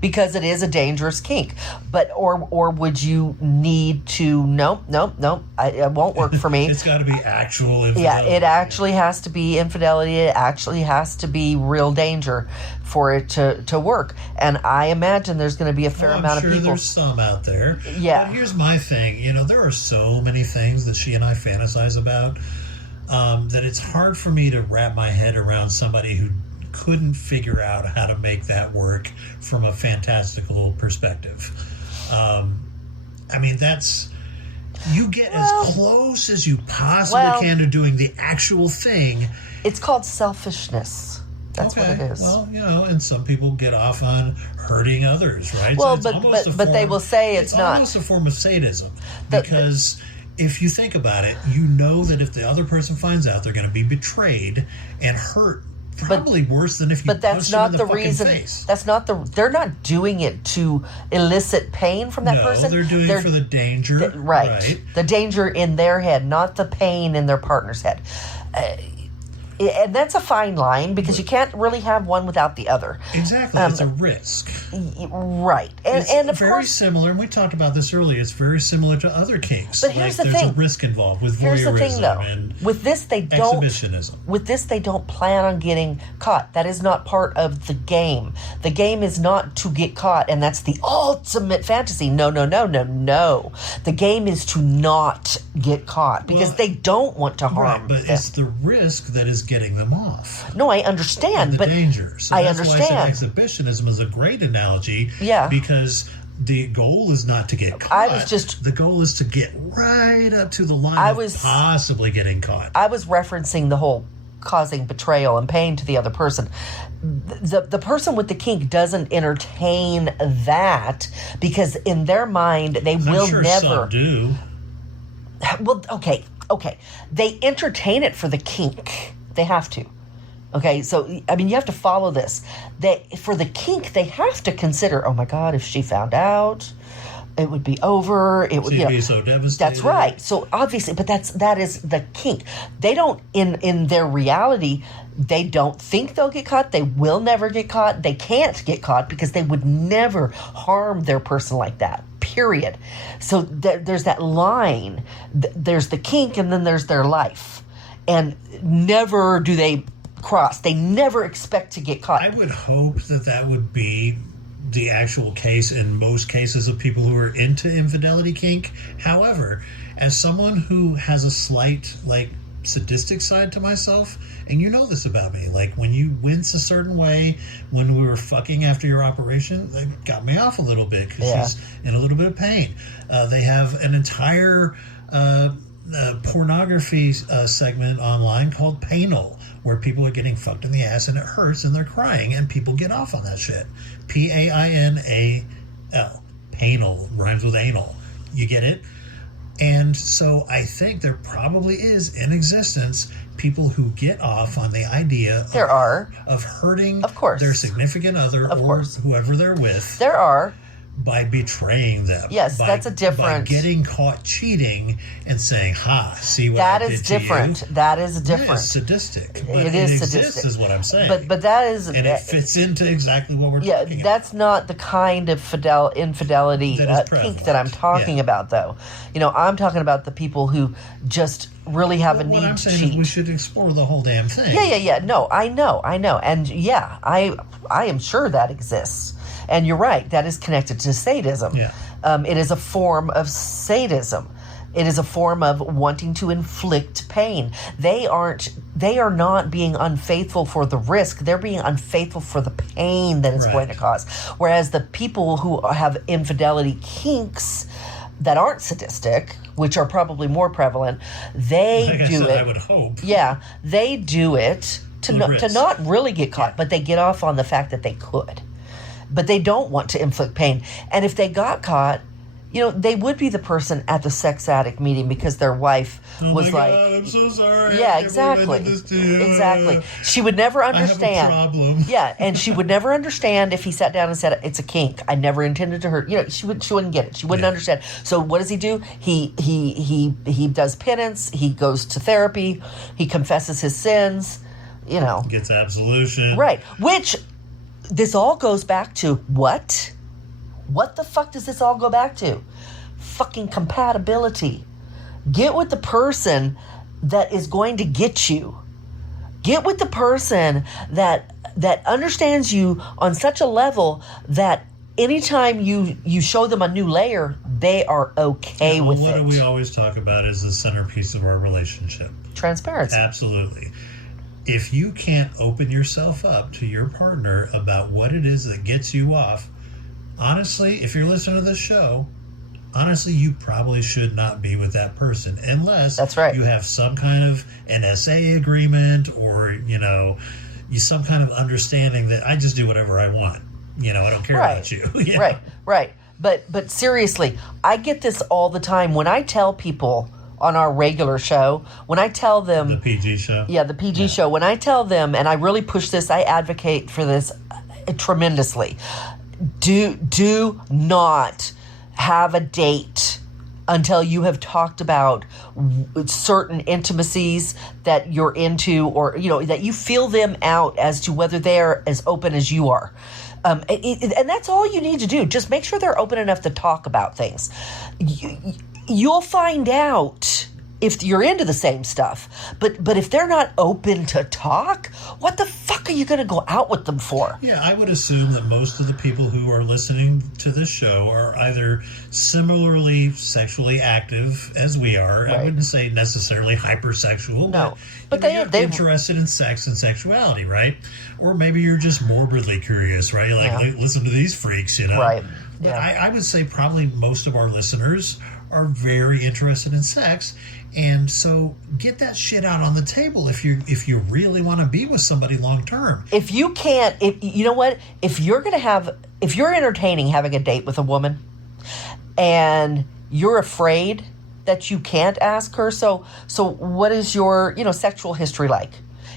Because it is a dangerous kink. But or would you need to nope, it won't work for me. It's got to be actual infidelity. Yeah, it actually has to be infidelity. It actually has to be real danger for it to work. And I imagine there's going to be a fair amount I'm sure of people. there's some out there. Yeah. But here's my thing. You know, there are so many things that she and I fantasize about that it's hard for me to wrap my head around somebody who couldn't figure out how to make that work from a fantastical perspective. I mean, that's... You get as close as you possibly can to doing the actual thing. It's called selfishness. That's what it is. Well, you know, and some people get off on hurting others, right? Well, so it's almost but they will say it's not. almost a form of sadism because if you think about it, you know that if the other person finds out, they're going to be betrayed and hurt. Probably worse than if you But that's punched them not in the the fucking reason. face. That's not the. They're not doing it to elicit pain from that No, person. they're doing it for the danger. Right. The danger in their head, not the pain in their partner's head. And that's a fine line because you can't really have one without the other. Exactly. It's a risk. Right. It's And of very course, similar, and we talked about this earlier, it's very similar to other kinks. But here's the there's thing. a risk involved with here's the voyeurism thing, though. and With this, they don't. exhibitionism. With this, they don't plan on getting caught. That is not part of the game. The game is not to get caught, and that's the ultimate fantasy. No. The game is to not get caught because Well, they don't want to harm Right, but them. it's the risk that is getting them off. No, I understand, The but danger. So I that's understand. why I said exhibitionism is a great analogy. Yeah. Because the goal is not to get caught. I was just- the goal is to get right up to the line I of was- possibly getting caught. I was referencing the whole causing betrayal and pain to the other person. The person with the kink doesn't entertain that because in their mind they will I'm sure never. some do. Well, okay. They entertain it for the kink. They have to. Okay, so I mean, you have to follow this. For the kink, they have to consider. Oh my God, if she found out, it would be over. It would She'd be so devastated. That's right. So obviously, but that is the kink. They don't in their reality. They don't think they'll get caught. They will never get caught. They can't get caught because they would never harm their person like that. Period. So there's that line. There's the kink, and then there's their life, and never do they cross. They never expect to get caught. I would hope that would be the actual case in most cases of people who are into infidelity kink. However, as someone who has a slight, sadistic side to myself, and you know this about me, when you wince a certain way when we were fucking after your operation, that got me off a little bit because she's in a little bit of pain. They have an entire pornography segment online called Painal, where people are getting fucked in the ass and it hurts and they're crying and people get off on that shit. Painal. Painal rhymes with anal. You get it? And so I think there probably is in existence people who get off on the idea of hurting their significant other whoever they're with. There are. By betraying them. Yes, that's a different... By getting caught cheating and saying, see what I did to you? That is different. It is sadistic. But it is exists, sadistic. is what I'm saying. But that is... And it fits into exactly what we're talking about. That's not the kind of infidelity kink that I'm talking about, though. You know, I'm talking about the people who just really have a need to cheat. What I'm saying is we should explore the whole damn thing. Yeah. No, I know. And yeah, I am sure that exists. And you're right, that is connected to sadism. Yeah. It is a form of sadism. It is a form of wanting to inflict pain. They are not being unfaithful for the risk. They're being unfaithful for the pain that it's going to cause. Whereas the people who have infidelity kinks, that aren't sadistic, which are probably more prevalent, they Like I do said, it. I would hope. Yeah, they do it to risk. not really get caught, but they get off on the fact that they could. But they don't want to inflict pain. And if they got caught, they would be the person at the sex addict meeting because their wife was my like, God, I'm so sorry. yeah, I can't believe I exactly. did this to you. Exactly. She would never understand. I have a problem. Yeah, and she would never understand if he sat down and said, "It's a kink. I never intended to hurt." She wouldn't get it. She wouldn't understand. So what does he do? He does penance. He goes to therapy. He confesses his sins. Gets absolution. Right. Which this all goes back to what? What the fuck does this all go back to? Fucking compatibility. Get with the person that is going to get you. Get with the person that understands you on such a level that anytime you show them a new layer, they are okay with what it. What do we always talk about is the centerpiece of our relationship. Transparency. Absolutely. If you can't open yourself up to your partner about what it is that gets you off, honestly, if you're listening to this show, honestly, you probably should not be with that person unless That's right. you have some kind of NSA agreement or, some kind of understanding that I just do whatever I want. I don't care about you. Right. But seriously, I get this all the time when I tell people on our regular show, when I tell them... The PG show? Yeah, the PG show. When I tell them, and I really push this, I advocate for this tremendously. Do not have a date until you have talked about certain intimacies that you're into, or that you feel them out as to whether they're as open as you are. And that's all you need to do. Just make sure they're open enough to talk about things. You'll find out if you're into the same stuff. But if they're not open to talk, what the fuck are you going to go out with them for? Yeah, I would assume that most of the people who are listening to this show are either similarly sexually active as we are. Right. I wouldn't say necessarily hypersexual. No. But they're interested in sex and sexuality, right? Or maybe you're just morbidly curious, right? Like, listen to these freaks, Right. But Yeah. I would say probably most of our listeners are very interested in sex, and so get that shit out on the table if you really want to be with somebody long term. If you can't, if you're entertaining having a date with a woman and you're afraid that you can't ask her, so what is your sexual history like?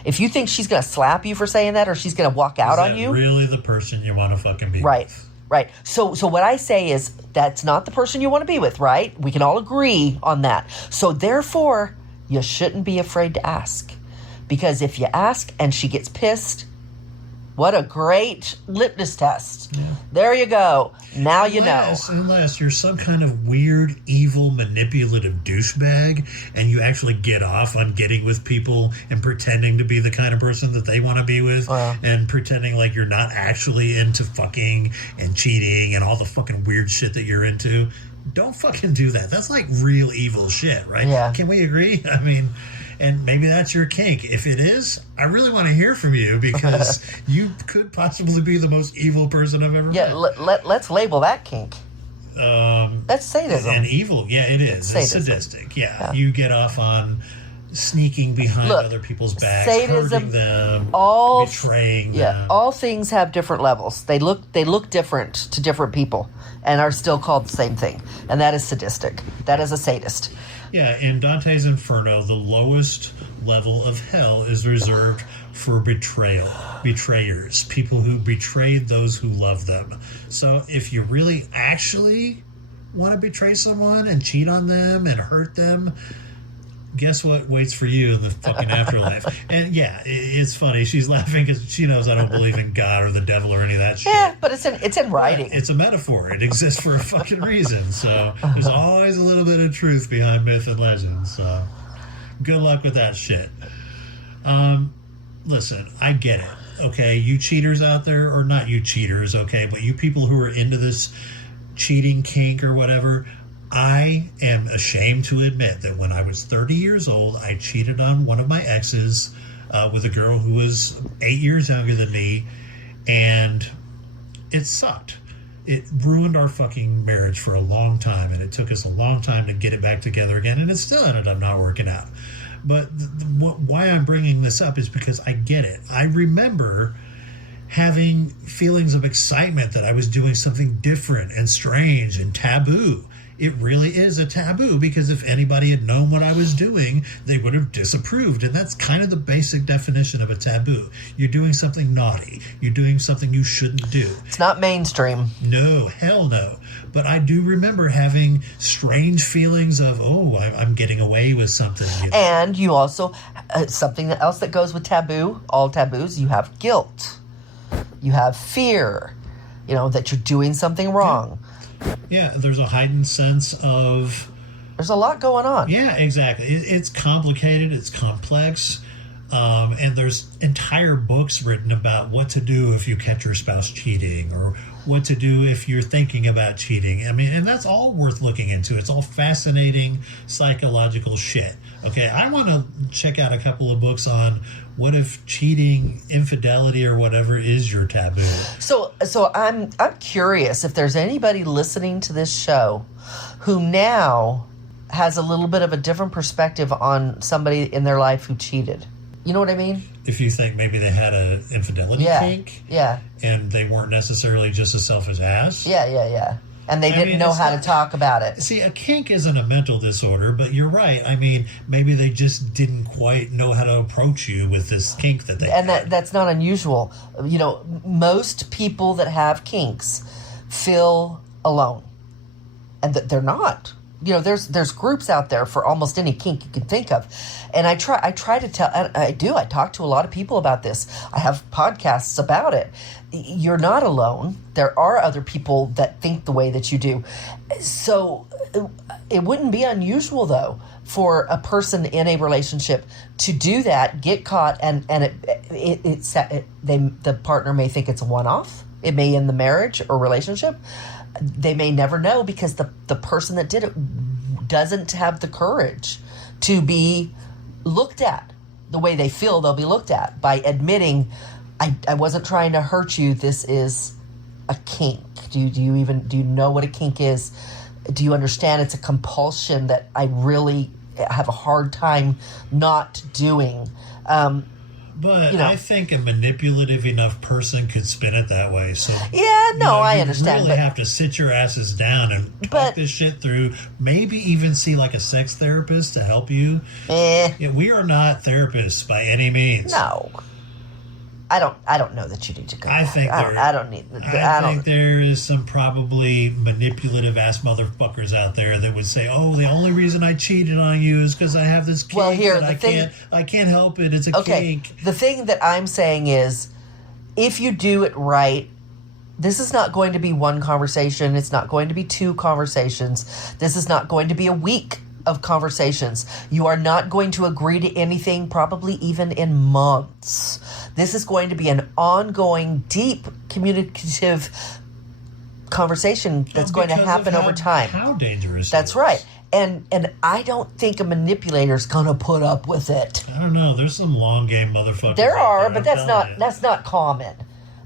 If you think she's going to slap you for saying that, or she's going to walk out on you, really the person you want to fucking be right? with? Right. So what I say is that's not the person you want to be with, right? We can all agree on that. So therefore, you shouldn't be afraid to ask. Because if you ask and she gets pissed, what a great litmus test. Yeah. There you go. Now you know. Unless you're some kind of weird, evil, manipulative douchebag and you actually get off on getting with people and pretending to be the kind of person that they want to be with and pretending like you're not actually into fucking and cheating and all the fucking weird shit that you're into. Don't fucking do that. That's like real evil shit, right? Yeah. Can we agree? I mean... And maybe that's your kink. If it is, I really want to hear from you because you could possibly be the most evil person I've ever met. Yeah, let's label that kink. That's sadism. And evil, yeah, it is. It's sadistic, yeah. You get off on sneaking behind other people's backs, hurting them, betraying them. Yeah, all things have different levels. They look different to different people and are still called the same thing. And that is sadistic. That is a sadist. Yeah, in Dante's Inferno, the lowest level of hell is reserved for betrayers, people who betrayed those who love them. So if you really actually want to betray someone and cheat on them and hurt them, guess what waits for you in the fucking afterlife? And yeah, it's funny. She's laughing because she knows I don't believe in God or the devil or any of that shit. Yeah, but it's in writing. It's a metaphor. It exists for a fucking reason. So there's always a little bit of truth behind myth and legend. So good luck with that shit. Listen, I get it. Okay, you cheaters out there, or not you cheaters, okay, but you people who are into this cheating kink or whatever, I am ashamed to admit that when I was 30 years old, I cheated on one of my exes with a girl who was 8 years younger than me, and it sucked. it ruined our fucking marriage for a long time, and it took us a long time to get it back together again, and it still ended up not working out. But why I'm bringing this up is because I get it. I remember having feelings of excitement that I was doing something different and strange and taboo. It really is a taboo, because if anybody had known what I was doing, they would have disapproved. And that's kind of the basic definition of a taboo. You're doing something naughty. You're doing something you shouldn't do. It's not mainstream. No, hell no. But I do remember having strange feelings of, oh, I'm getting away with something. You know? And you also, something else that goes with taboo, all taboos, you have guilt. You have fear, that you're doing something wrong. Yeah, there's a heightened sense of... There's a lot going on. Yeah, exactly. It's complicated. It's complex. And there's entire books written about what to do if you catch your spouse cheating, or what to do if you're thinking about cheating. I mean, and that's all worth looking into. It's all fascinating psychological shit. Okay, I want to check out a couple of books on what if cheating, infidelity, or whatever is your taboo. So I'm curious if there's anybody listening to this show who now has a little bit of a different perspective on somebody in their life who cheated. You know what I mean? If you think maybe they had an infidelity kink, and they weren't necessarily just a selfish ass. Yeah. And they didn't know how to talk about it. See, a kink isn't a mental disorder, but you're right. I mean, maybe they just didn't quite know how to approach you with this kink that they had. And that's not unusual. Most people that have kinks feel alone. And they're not. There's groups out there for almost any kink you can think of. And I try to tell, I talk to a lot of people about this. I have podcasts about it. You're not alone. There are other people that think the way that you do. So it wouldn't be unusual, though, for a person in a relationship to do that, get caught, and the partner may think it's a one-off. It may end the marriage or relationship. They may never know, because the person that did it doesn't have the courage to be looked at the way they feel they'll be looked at, by admitting, I wasn't trying to hurt you. This is a kink. Do you know what a kink is? Do you understand it's a compulsion that I really have a hard time not doing? But I think a manipulative enough person could spin it that way. So I understand. You really have to sit your asses down and talk this shit through. Maybe even see like a sex therapist to help you. Yeah, we are not therapists by any means. No, I don't know that you need to go. I think I don't need. I think there is some probably manipulative ass motherfuckers out there that would say, "Oh, the only reason I cheated on you is because I have this kink. Well, here I can't help it. It's a kink." The thing that I'm saying is, if you do it right, this is not going to be one conversation. It's not going to be two conversations. This is not going to be a week of conversations. You are not going to agree to anything, probably even in months. This is going to be an ongoing, deep, communicative conversation that's going to happen over time. How dangerous? That's right. And I don't think a manipulator's going to put up with it. I don't know. There's some long game motherfuckers. There are, but I'm that's not common.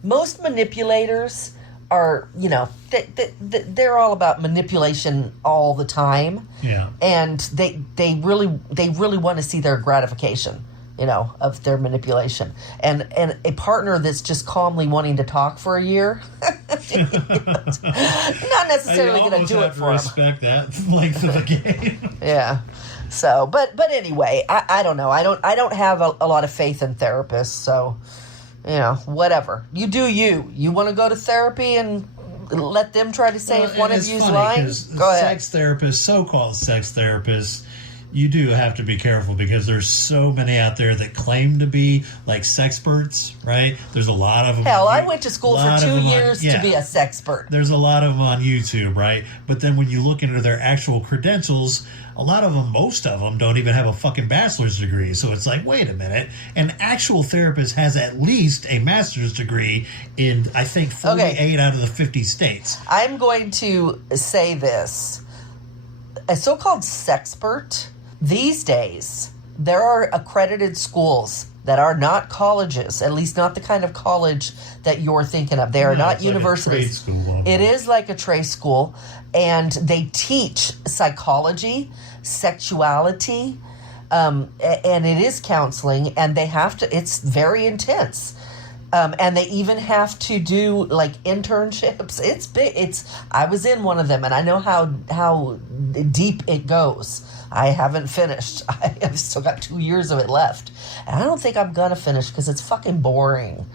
Most manipulators are, they're all about manipulation all the time. Yeah. And they really want to see their gratification, of their manipulation. And a partner that's just calmly wanting to talk for a year, not necessarily going to do it for them. Respect that length of the game. Yeah. So, but anyway, I don't know. I don't have a lot of faith in therapists. So, whatever. You do you. You want to go to therapy and let them try to say if one of you's lying? Go ahead. Sex therapists, so-called sex therapists, you do have to be careful, because there's so many out there that claim to be like sexperts, right? There's a lot of them. Hell, I went to school for 2 years to be a sexpert. There's a lot of them on YouTube, right? But then when you look into their actual credentials, a lot of them, most of them, don't even have a fucking bachelor's degree. So it's like, wait a minute. An actual therapist has at least a master's degree in, I think, 48 out of the 50 states. I'm going to say this. A so-called sexpert, these days, there are accredited schools that are not colleges, at least not the kind of college that you're thinking of. They are not it's like a universities. trade school almost. It is like a trade school, and they teach psychology, sexuality, and it is counseling, and they have to, it's very intense. And they even have to do like internships. It's big. I was in one of them, and I know how deep it goes. I haven't finished. I've still got 2 years of it left, and I don't think I'm gonna finish because it's fucking boring.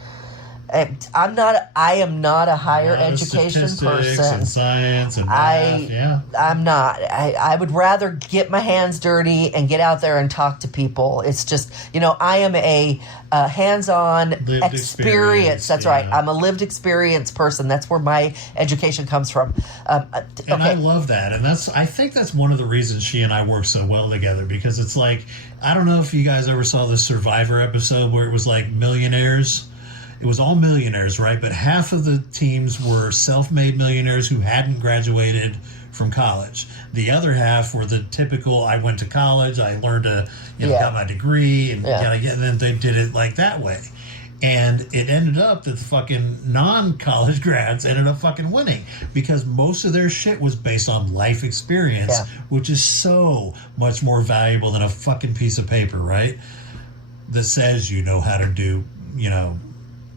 I am not a higher education person. And science and math. I'm not. I would rather get my hands dirty and get out there and talk to people. It's just, I am a hands-on Lived experience. That's right. I'm a lived experience person. That's where my education comes from. And I love that. And I think that's one of the reasons she and I work so well together, because it's like, I don't know if you guys ever saw the Survivor episode where it was like millionaires. It was all millionaires, right? But half of the teams were self-made millionaires who hadn't graduated from college. The other half were the typical, I went to college, I learned got my degree, and then they did it like that way. And it ended up that the fucking non-college grads ended up fucking winning because most of their shit was based on life experience, which is so much more valuable than a fucking piece of paper, right? That says you know how to do,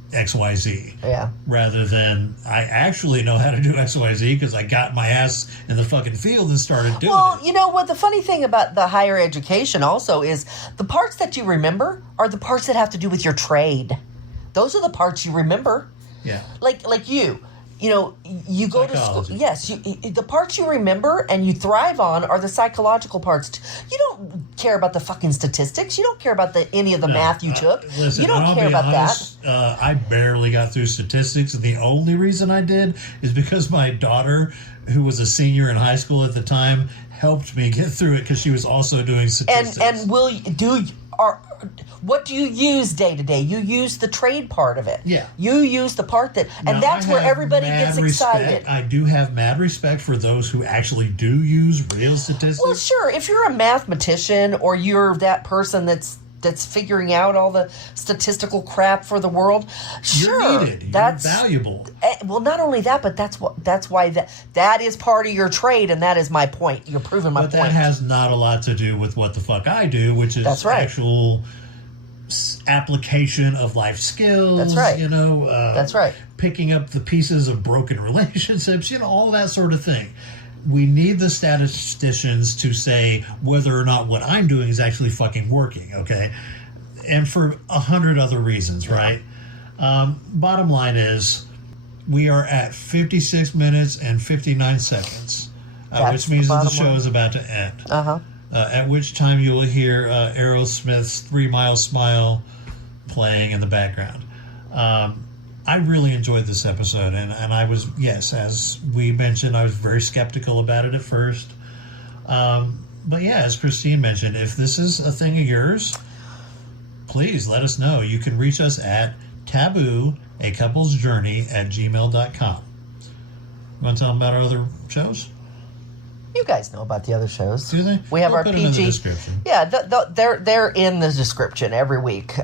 XYZ. Yeah. Rather than I actually know how to do XYZ because I got my ass in the fucking field and started doing it. Well, you know what? The funny thing about the higher education also is the parts that you remember are the parts that have to do with your trade. Those are the parts you remember. Yeah. Like you. You go to school. Yes, the parts you remember and you thrive on are the psychological parts. You don't care about the fucking statistics. You don't care about any of the math you took. Listen, you don't care about honest, that. I barely got through statistics. The only reason I did is because my daughter, who was a senior in high school at the time, helped me get through it because she was also doing statistics. And what do you use day to day? You use the trade part of it. Yeah. You use the part that's where everybody gets excited. I do have mad respect for those who actually do use real statistics. Well, sure. If you're a mathematician or you're that person that's figuring out all the statistical crap for the world, sure, you're needed. That's valuable. Well, not only that, but that's why that is part of your trade, and that is my point. You're proving my point. But that has not a lot to do with what the fuck I do, which is actual application of life skills. That's right. That's right. Picking up the pieces of broken relationships, all that sort of thing. We need the statisticians to say whether or not what I'm doing is actually fucking working, okay? And for 100 other reasons, right? Bottom line is, we are at 56 minutes and 59 seconds, which means that the show is about to end. At which time you will hear Aerosmith's 3 Mile Smile playing in the background. I really enjoyed this episode, and I was, as we mentioned, I was very skeptical about it at first. But as Christine mentioned, if this is a thing of yours, please let us know. You can reach us at Taboo, a couple's journey at gmail.com. You want to tell them about our other shows? You guys know about the other shows. Do they? We have our put PG. Them in the description. Yeah, they're in the description every week.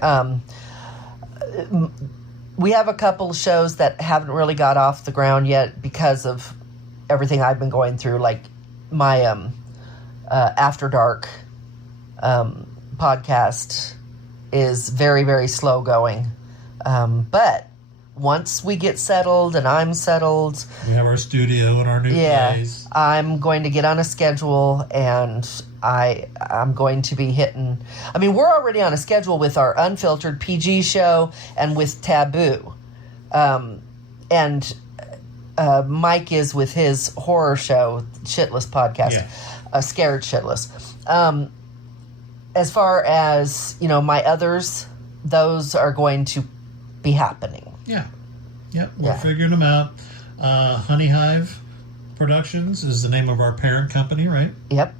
We have a couple of shows that haven't really got off the ground yet because of everything I've been going through, like my After Dark podcast is very, very slow going. But once we get settled and I'm settled... We have our studio and our new place. I'm going to get on a schedule, and I'm going to be hitting... I mean, we're already on a schedule with our Unfiltered PG show and with Taboo. And Mike is with his horror show, Shitless podcast. Scared Shitless. As far as, my others, those are going to be happening. Yeah. Yep. We're figuring them out. Honey Hive Productions is the name of our parent company, right? Yep.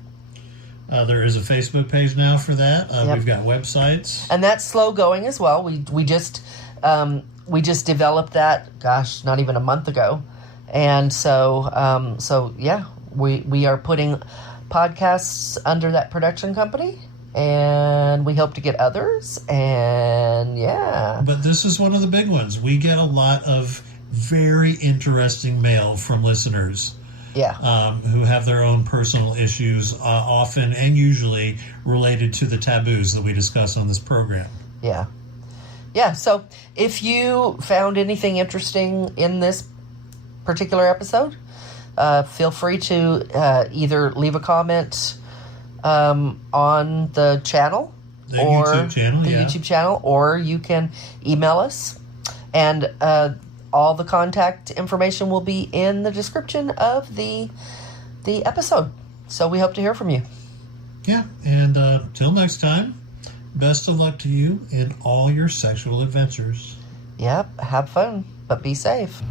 There is a Facebook page now for that. We've got websites, and that's slow going as well. We just developed that. Gosh, not even a month ago, and so we are putting podcasts under that production company, and we hope to get others. And yeah. But this is one of the big ones. We get a lot of very interesting mail from listeners. Yeah. Who have their own personal issues, often and usually related to the taboos that we discuss on this program. Yeah. Yeah, so if you found anything interesting in this particular episode, feel free to either leave a comment on the channel. The YouTube channel, or you can email us. And all the contact information will be in the description of the episode. So we hope to hear from you. Yeah, and till next time, best of luck to you in all your sexual adventures. Yep, have fun, but be safe.